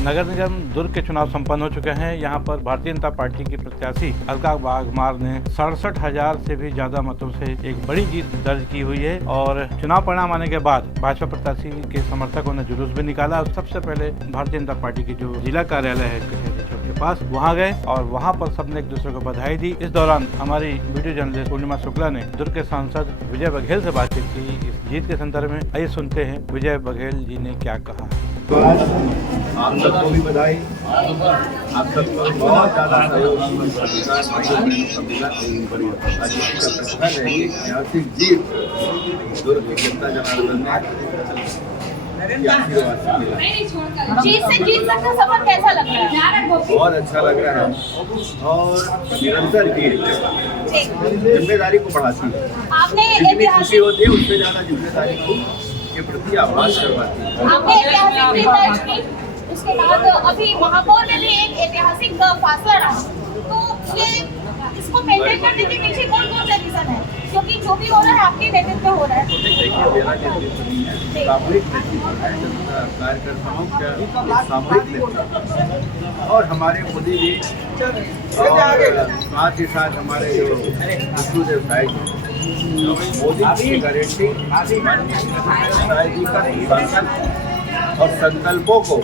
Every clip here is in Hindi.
नगर निगम दुर्ग के चुनाव संपन्न हो चुके हैं। यहां पर भारतीय जनता पार्टी की प्रत्याशी अलका वाघमार ने 67,000 से भी ज्यादा मतों से एक बड़ी जीत दर्ज की हुई है और चुनाव परिणाम आने के बाद भाजपा प्रत्याशी के समर्थकों ने जुलूस भी निकाला। सबसे पहले भारतीय जनता पार्टी की जो जिला कार्यालय है चौक के पास वहाँ गए और वहाँ पर सबने एक दूसरे को बधाई दी। इस दौरान हमारी वीडियो जर्नलिस्ट पूर्णिमा शुक्ला ने दुर्ग के सांसद विजय बघेल से बातचीत की इस जीत के संदर्भ में। आइए सुनते हैं विजय बघेल जी ने क्या कहा। आप सबको भी बधाई। आप सबको बहुत ज़्यादा सहयोग ऐतिहासिक जीत दुर्ग की जनता जनार्दन ने आशीर्वाद मिला। जीत से जीत तक का सफर कैसा लग रहा है? बहुत अच्छा लग रहा है और निरंतर जीत जिम्मेदारी को बढ़ाती है। आपने जितनी खुशी होती है उससे ज़्यादा जिम्मेदारी के प्रति आभास करवाती है। आपने ऐतिहासिक जीत दर्ज की, उसके बाद अभी महापौर में भी एक ऐतिहासिक फासला रहा, तो ये इसको मेंटेन करने के पीछे कौन कौन सा रीजन है? क्योंकि जो भी हो रहा है आपके नेतृत्व में हो रहा है। देखिए मेरा नेतृत्व नहीं है, सामूहिक नेतृत्व है, जनता कार्यकर्ताओं का सामूहिक नेतृत्व और हमारे मोदी जी और साथ ही साथ हमारे जो विष्णुदेव साई जी मोदी की गारंटी जी का संकल्प और संकल्पों को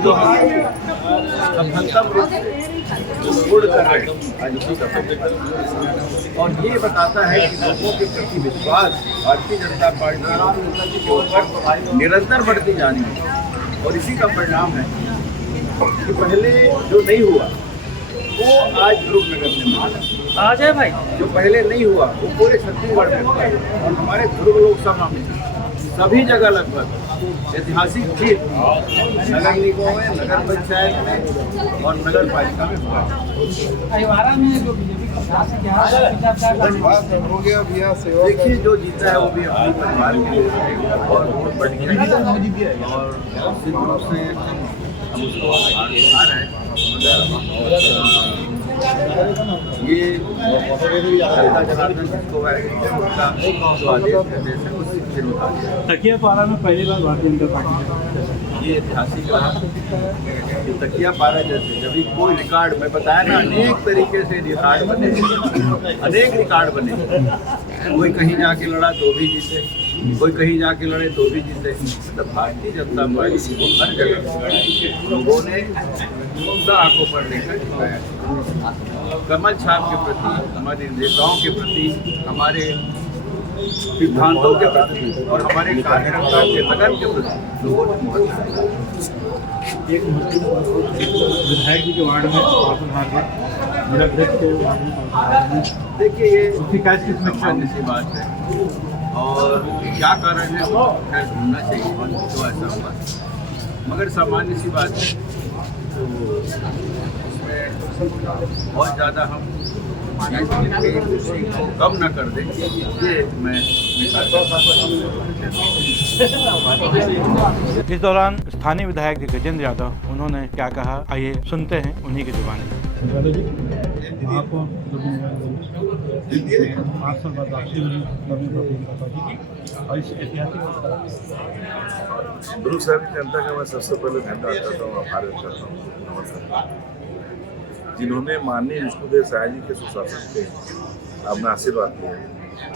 जो सफलतम रूप से पूर्ण कर रहे हैं आज उसी का और ये बताता है कि लोगों के प्रति विश्वास भारतीय जनता पार्टी के ऊपर निरंतर बढ़ती जा रही है और इसी का परिणाम है कि पहले जो नहीं हुआ वो आज दुर्ग नगर में मिला। आ जाए भाई, जो पहले नहीं हुआ वो पूरे छत्तीसगढ़ में हुआ और हमारे दुर्ग लोकसभा में सभी जगह लगभग ऐतिहासिक जीत नगर निगमों में, नगर पंचायत में और नगर पालिका में हुआ। देखिए जो जीता है वो भी अपने परिवार के लिए और बहुत बढ़िया और निश्चित रूप से हम उसको आ रहे हैं। ये जनता जनार्दन जिसको तकिया पारा में पहली बार भारतीय जनता पार्टी ये ऐतिहासिक रहा। तकिया पारा जैसे जब भी कोई रिकॉर्ड मैं बताया ना अनेक तरीके से रिकॉर्ड बने, अनेक रिकॉर्ड बने। कोई कहीं जाके लड़ा तो भी जीते, कोई कहीं जाके लड़े तो भी जीते। मतलब भारतीय जनता पार्टी को हर जगह लोगों ने आंखों पर लेकर जिताया। कमल छाप के प्रति, हमारे नेताओं के प्रति, हमारे सिद्धांतों के प्रति और हमारे कार्यकर्ताओं के लगन के प्रति लोगों ने महत्व एक विधायक जी के वार्ड में देखिए ये सामान्य सी बात है और क्या कारण है खैर ढूंढना चाहिए तो ऐसा होगा, मगर सामान्य सी बात है तो उसमें बहुत ज़्यादा हम खुशी को कम न कर दें ये मैं इस दौरान स्थानीय विधायक जी गजेंद्र यादव उन्होंने क्या कहा, आइए सुनते हैं उन्हीं की जुबानी। दुर्ग शहर की जनता का मैं सबसे पहले धन्यवाद करता हूँ, आभार व्यक्त करता हूँ नमस्कार, जिन्होंने माननीय विष्णुदेव साई जी के सुशासन के अपना आशीर्वाद दिया।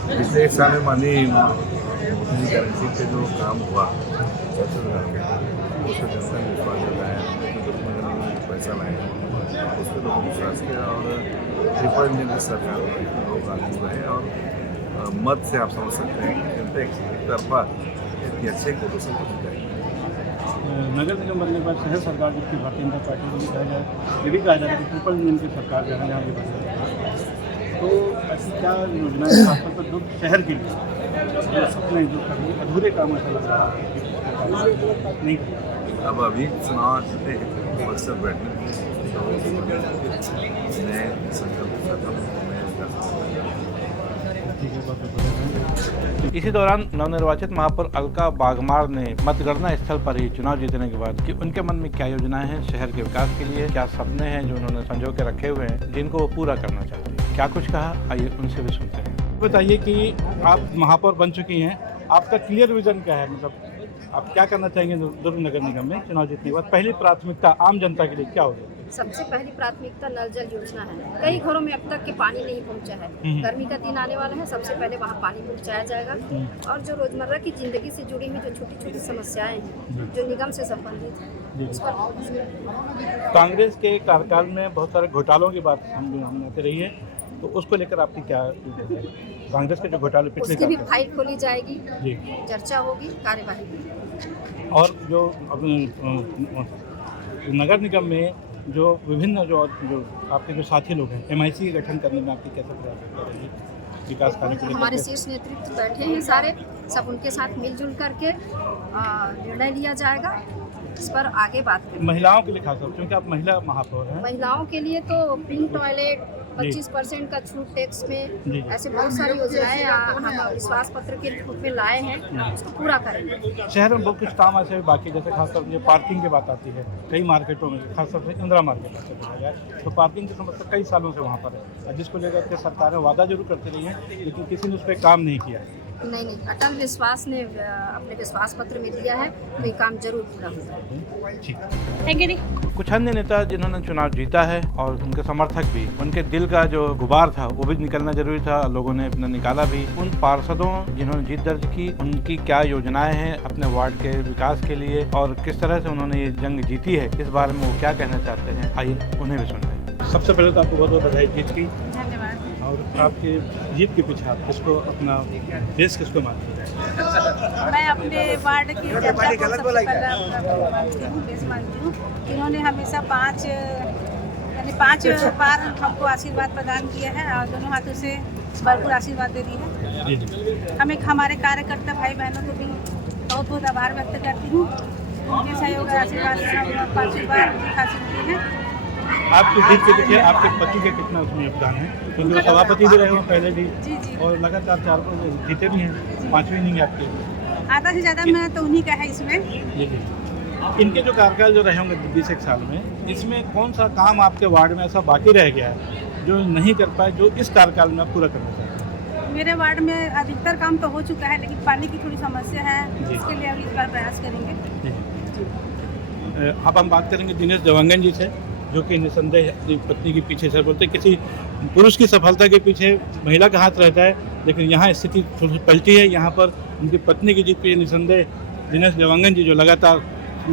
पिछले एक साल में माननीय गारंटी के जो काम हुआ छत्तीसगढ़ में उससे जनता ने विश्वास जताया, दुर्ग नगर निगम में पैसा लाया, उस पर लोगों ने विश्वास किया और ट्रिपल इंजन की सरकार लोग आगे बढ़े और मत से आप समझ सकते हैं कि जनता एक तरफा इतनी अच्छे को तो समझ जाएगी। नगर निगम बनने के बाद शहर सरकार जबकि भारतीय जनता पार्टी को भी कहा जाए, ये भी कहा जा रहा है कि ट्रिपल इंजन की सरकार जो है यहाँ की बन, तो ऐसी क्या योजना है खासतौर पर दुर्ग शहर के लिए जो सपने जो कभी अधूरे काम ऐसा लग रहा है नहीं? अब अभी चुनाव जीते हैं मकसद बैठने नए संकल्प खत्म। इसी दौरान नवनिर्वाचित महापौर अलका वाघमार ने मतगणना स्थल पर ही चुनाव जीतने के बाद कि उनके मन में क्या योजनाएं हैं शहर के विकास के लिए, क्या सपने हैं जो उन्होंने संजो के रखे हुए हैं जिनको वो पूरा करना चाहते हैं, क्या कुछ कहा, आइए उनसे भी सुनते हैं। बताइए कि आप महापौर बन चुकी हैं, आपका क्लियर विजन क्या है, मतलब आप क्या करना चाहेंगे दुर्ग नगर निगम में चुनाव जीतने के बाद? पहली प्राथमिकता आम जनता के लिए क्या होगी? सबसे पहली प्राथमिकता नल जल योजना है। कई घरों में अब तक के पानी नहीं पहुंचा है। गर्मी का दिन आने वाला है, सबसे पहले वहां पानी पहुंचाया जाएगा। और जो रोजमर्रा की जिंदगी से जुड़ी हुई जो छोटी छोटी समस्याएं हैं जो निगम से संबंधित हैं उस पर कांग्रेस के कार्यकाल में बहुत सारे घोटालों की बात हम आती रही है, तो उसको लेकर आपकी क्या कांग्रेस के जो घोटाले पिछले उसकी भी फाइल खोली जाएगी, जी, चर्चा होगी, कार्यवाही होगी। और जो नगर निगम में जो विभिन्न जो आपके जो साथी लोग हैं MIC के गठन करने में आपकी कैसे प्रयास करेंगे विकास कार्य को लेकर? हमारे शीर्ष नेतृत्व बैठे हैं सारे, सब उनके साथ मिलजुल करके निर्णय लिया जाएगा। इस पर आगे बात करेंगे। महिलाओं के लिए खास तौर क्योंकि आप महिला महापौर हैं। महिलाओं के लिए तो पिंक टॉयलेट, 25% का छूट टैक्स में, ऐसे बहुत सारी योजनाएं हम विश्वास पत्र के रूप में लाए हैं, उसको पूरा करेंगे। शहर में बहुत कुछ काम ऐसे बाकी, जैसे खासतौर पर पार्किंग की बात आती है कई मार्केटों में, खासतौर से इंदिरा मार्केट से देखा जाए तो पार्किंग की समस्या कई सालों से वहाँ पर है, जिसको लेकर के सरकारें वादा जरूर करती रही हैं लेकिन किसी ने उस पर काम नहीं किया। नहीं, अटल विश्वास ने अपने विश्वास पत्र में दिया है, तो ये काम जरूर पूरा होगा। ठीक, थैंक यू। कुछ अन्य नेता जिन्होंने चुनाव जीता है और उनके समर्थक भी, उनके दिल का जो गुबार था वो भी निकलना जरूरी था, लोगों ने अपना निकाला भी। उन पार्षदों जिन्होंने जीत दर्ज की, उनकी क्या योजनाएं हैं अपने वार्ड के विकास के लिए और किस तरह से उन्होंने ये जंग जीती है, इस बारे में वो क्या कहना चाहते हैं, आइए उन्हें भी सुनते हैं। सबसे पहले तो आपको बहुत बहुत बधाई जीत की। धन्यवाद। और आपके जीत के पीछे आप किसको अपना देश किसको मानते हैं? मैं अपने वार्ड की जनता को सबसे पहले मानती हूँ, देश मानती हूँ। इन्होंने हमेशा पाँच बार हमको आशीर्वाद प्रदान किया है और दोनों हाथों से भरपूर आशीर्वाद दे रही है। हम एक हमारे कार्यकर्ता भाई बहनों को भी बहुत बहुत आभार व्यक्त करती हूँ। उनके सहयोग और आशीर्वाद से हम 5 बार हासिल किए हैं। आपकी जीत के पीछे आपके पति का कितना उसमें योगदान है? क्योंकि वो सभापति भी रहे हो पहले भी, जी। और लगातार 4 बार जीते भी हैं, 5वीं इनिंग आपकी। आधा से ज़्यादा मैं तो उन्हीं का है इसमें। जी। इनके जो कार्यकाल जो रहे होंगे 20 साल में, इसमें कौन सा काम आपके वार्ड में ऐसा बाकी रह गया है जो नहीं कर पाए, जो इस कार्यकाल में आप पूरा करना चाहते हैं? मेरे वार्ड में अधिकतर काम तो हो चुका है, लेकिन पानी की थोड़ी समस्या है, इसके लिए अभी इस बार प्रयास करेंगे। अब हम बात करेंगे दिनेश देवांगन जी से, जो कि निसंदेह अपनी पत्नी के पीछे सर बोलते, किसी पुरुष की सफलता के पीछे महिला का हाथ रहता है, लेकिन यहाँ स्थिति थोड़ी पलटी है। यहाँ पर उनकी पत्नी की जीत पे निसंदेह दिनेश देवांगन जी, जो लगातार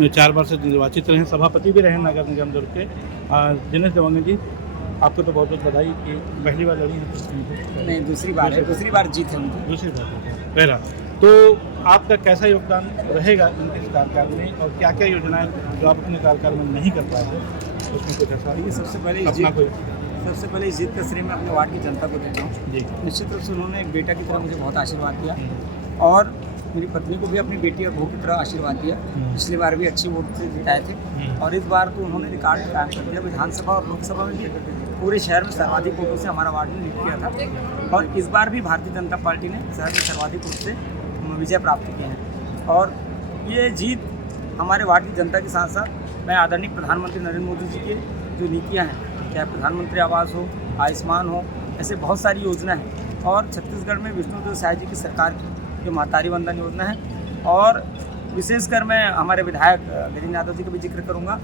4 बार से निर्वाचित रहे, सभापति भी रहे नगर निगम दुर्ग के। दिनेश देवांगन जी, आपको तो बहुत बहुत बधाई कि पहली बार लड़ी है। नहीं, दूसरी बार जीत है उनकी। दूसरी बार पहला। तो आपका कैसा योगदान रहेगा इनके इस कार्यकाल में और क्या क्या योजनाएं जो आप अपने कार्यकाल में नहीं कर पाए थे, उसमें कुछ ऐसा? ये सबसे पहले इस जीत का श्रेय मैं अपने वार्ड की जनता को देता हूँ। जी। निश्चित रूप से उन्होंने एक बेटा की तरह मुझे बहुत आशीर्वाद दिया और मेरी पत्नी को भी अपनी बेटी और बहू की तरह आशीर्वाद दिया। पिछली बार भी अच्छी वोट से जिताए थे और इस बार तो उन्होंने रिकॉर्ड कायम कर दिया। विधानसभा और लोकसभा में भी पूरे शहर में सर्वाधिक वोटों से हमारा वार्ड ने लीड किया था और इस बार भी भारतीय जनता पार्टी ने शहर में सर्वाधिक वोट से विजय प्राप्त किए हैं। और ये जीत हमारे वार्ड की जनता के साथ साथ मैं आदरणीय प्रधानमंत्री नरेंद्र मोदी जी की जो नीतियाँ हैं, चाहे प्रधानमंत्री आवास हो, आयुष्मान हो, ऐसे बहुत सारी योजना हैं। और छत्तीसगढ़ में विष्णुदेव साय जी की सरकार की जो महतारी वंदन योजना है, और विशेषकर मैं हमारे विधायक गिरीश यादव जी का भी जिक्र करूँगा।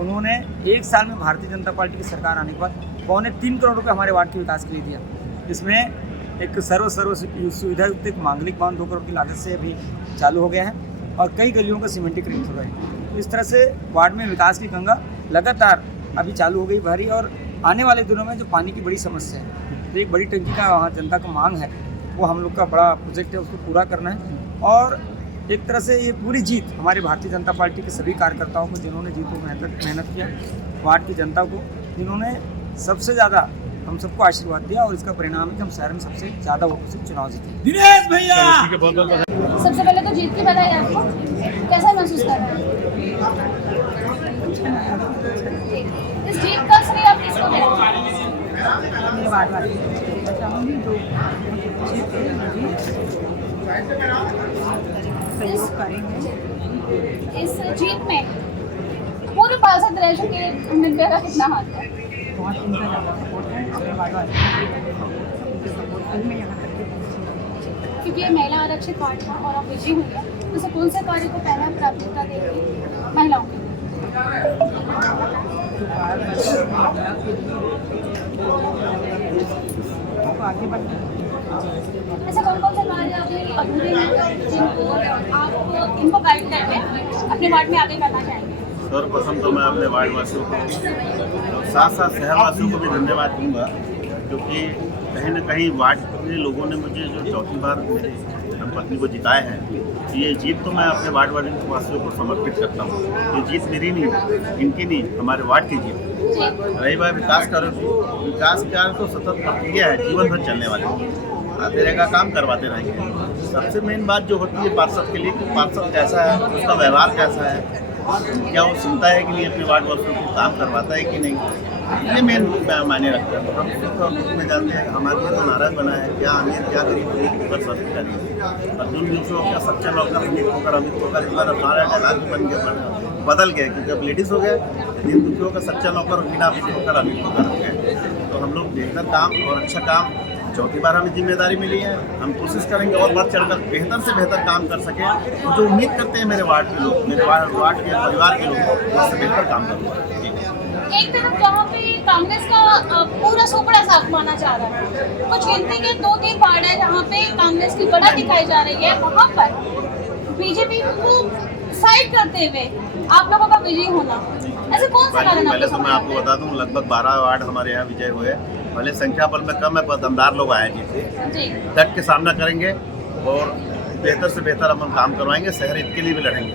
उन्होंने 1 साल में भारतीय जनता पार्टी की सरकार आने के बाद 3.25 करोड़ रुपये हमारे वार्ड के विकास के लिए दिया। इसमें एक सर्व सुविधा युक्त एक मांगलिक बांध 2 करोड़ की लागत से अभी चालू हो गया है और कई गलियों का सीमेंटीकरण हो रहा है। तो इस तरह से वार्ड में विकास की गंगा लगातार अभी चालू हो गई भरी और आने वाले दिनों में जो पानी की बड़ी समस्या है, तो एक बड़ी टंकी का वहाँ जनता का मांग है, वो हम लोग का बड़ा प्रोजेक्ट है, उसको पूरा करना है। और एक तरह से ये पूरी जीत हमारी भारतीय जनता पार्टी के सभी कार्यकर्ताओं को, जिन्होंने जीत को मेहनत किया, वार्ड की जनता को जिन्होंने सबसे ज़्यादा हम सबको आशीर्वाद दिया और इसका परिणाम है कि हम शहर में सबसे ज़्यादा वोटों से चुनाव जीते। दिनेश भैया, ठीक है, बहुत बहुत बधाई। सबसे पहले तो जीत की बधाई आपको। कैसा महसूस कर रहे हैं? इस जीत का श्रेय आप किसको देते हैं? मेरे वार्ड वाले चाहूँगी जो सहयोग करेंगे। इस जीत में पूर्व पार्षद रह चुके निर्भया का कितना हाथ है? बहुत उनका ज़्यादा सपोर्ट है अपने वार्ड वाले उनके सपोर्ट में यहाँ तक के क्योंकि ये महिला आरक्षित वार्ड था और आप विजयी हुई है, तो जैसे कौन से कार्य को पहला प्राथमिकता देंगे महिलाओं के लिए? ऐसे कौन कौन से कार्य अभी अधूरे हैं जिनको आप इनको गाइड करके अपने वार्ड में आगे करना चाहेंगे? सर्वप्रथम तो मैं अपने वार्ड वासियों को और साथ साथ शहरवासियों को भी धन्यवाद दूंगा, क्योंकि कहीं न कहीं वार्ड के लोगों ने मुझे जो चौथी बार मेरी धर्मपत्नी को जिताए हैं, ये जीत तो मैं अपने वार्ड वासियों को समर्पित करता हूँ। ये जीत मेरी नहीं, इनकी नहीं, हमारे वार्ड की जीत। रही बात विकास कार्यों की, विकास कार्य तो सतत प्रक्रिया है, जीवन भर चलने वाली, आते रहेगा, काम करवाते रहेंगे। सबसे मेन बात जो होती है पार्षद के लिए कि पार्षद कैसा है, उसका व्यवहार कैसा है, क्या वो सुनता है कि नहीं, अपने वार्ड वासियों को काम करवाता है कि नहीं, ये मेन मायने रखता है। तो हम खुद में जानते हैं हमारे लिए तो नाराज बना है, क्या अमीर क्या गरीब पर सब करिए। अर्जुन दूसरों का सच्चा नौकर अमित होकर इस बार हमारा डायलॉग भी बन गया, बदल गया, क्योंकि अब लेडीज़ हो गए, दिन दूसरों का सच्चा नौकर बिना अमित होकर हो गए। तो हम लोग बेहतर काम और अच्छा काम, चौथी बार हमें जिम्मेदारी मिली है, हम कोशिश करेंगे और बढ़ चढ़कर बेहतर से बेहतर काम कर सकें। तो जो उम्मीद करते हैं मेरे वार्ड के लोग, मेरे वार्ड के परिवार के लोग, उससे बेहतर काम करूँगा। एक तरफ जहाँ पे कांग्रेस का पूरा सुपड़ा साफ माना जा रहा है, कुछ गिनती के 2-3 वार्ड है जहाँ पे कांग्रेस की बढ़त दिखाई जा रही है, वहाँ पर बीजेपी को साइड करते हुए आप लोगों का विजय होना, ऐसे कौन सा कारण? पहले तो मैं आपको बता दूं, लगभग 12 वार्ड हमारे यहाँ विजय हुए। भले संख्या बल में कम है, पर दमदार लोग आए जी, डट के सामना करेंगे और बेहतर से बेहतर हम काम करवाएंगे, शहर हित के लिए भी लड़ेंगे।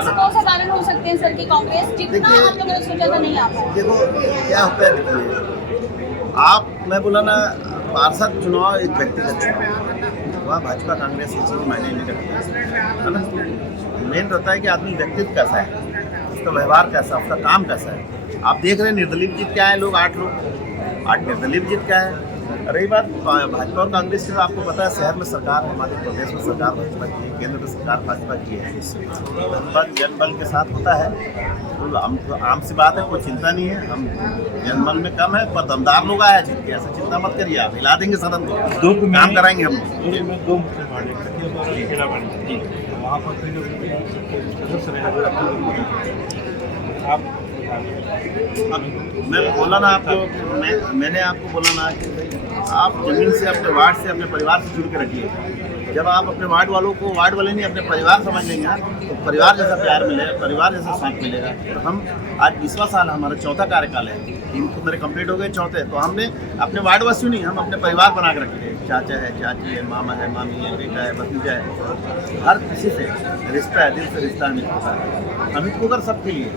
ऐसे कौन से कारण हो सकते हैं सर कि कांग्रेस जितना आप लोगों ने सोचा था नहीं आ पाया? देखो क्या होता है, देखिए आप, मैं बोला ना, पार्षद चुनाव एक व्यक्तिगत चुनाव, वहाँ भाजपा कांग्रेस की चीज़ मायने नहीं रखती है ना। मेन रहता है कि आदमी व्यक्तित्व कैसा है, उसका व्यवहार कैसा, उसका काम कैसा है। आप देख रहे हैं निर्दलीय जीत क्या है, लोग 8 लोग 8 निर्दलीय जीत क्या है। रही बात भाजपा और कांग्रेस की, तो आपको पता है शहर में सरकार, हमारे प्रदेश में सरकार भाजपा की है, केंद्र में सरकार भाजपा की है। धनबल जनबल के साथ होता है, तो आम सी बात है, कोई चिंता नहीं है। हम जनबल में कम है, पर दमदार लोग आए जीत के, ऐसा चिंता मत करिए, आप हिला देंगे सदन को, काम कराएंगे हम। दो मुख्य वार्ड है, वहाँ पर सदस्य आप मैं बोला ना आपको, मैंने आपको बोला ना कि आप जमीन से, अपने वार्ड से, अपने परिवार से जुड़ के रखिए। जब आप अपने वार्ड वालों को वार्ड वाले नहीं अपने परिवार समझ लेंगे ना, तो परिवार जैसा प्यार मिलेगा, परिवार जैसा साथ मिलेगा। तो हम आज 20वां साल हमारा चौथा कार्यकाल है, 3 तो मेरे कंप्लीट हो गए, चौथे। तो हमने अपने वार्ड वासियों नहीं, हम अपने परिवार बना के रखे, चाचा है, चाची है, मामा है, मामी है, बेटा है, भतीजा है, हर किसी से रिश्ता है, दिल से रिश्ता है। अमित कुकर सबके लिए,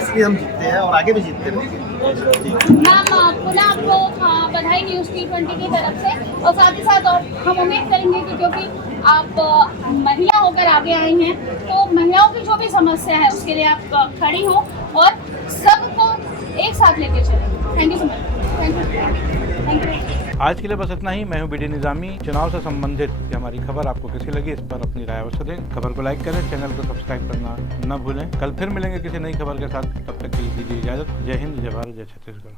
इसलिए हम जीतते हैं और आगे भी जीतते रहेंगे। मैम पुनः आपको बधाई न्यूज़ T20 की तरफ से, और साथ ही साथ और हम उम्मीद करेंगे कि क्योंकि आप महिला होकर आगे आई हैं, तो महिलाओं की जो भी समस्या है उसके लिए आप खड़ी हो और सबको एक साथ लेके चलें। Thank you so much. Thank you. आज के लिए बस इतना ही। मैं हूं बीडी निजामी। चुनाव से संबंधित ये हमारी खबर आपको कैसी लगी, इस पर अपनी राय अवश्य दें। खबर को लाइक करें, चैनल को सब्सक्राइब करना न भूलें। कल फिर मिलेंगे किसी नई खबर के साथ, तब तक के लिए दीजिए इजाजत। जय हिंद, जय भारत, जय छत्तीसगढ़।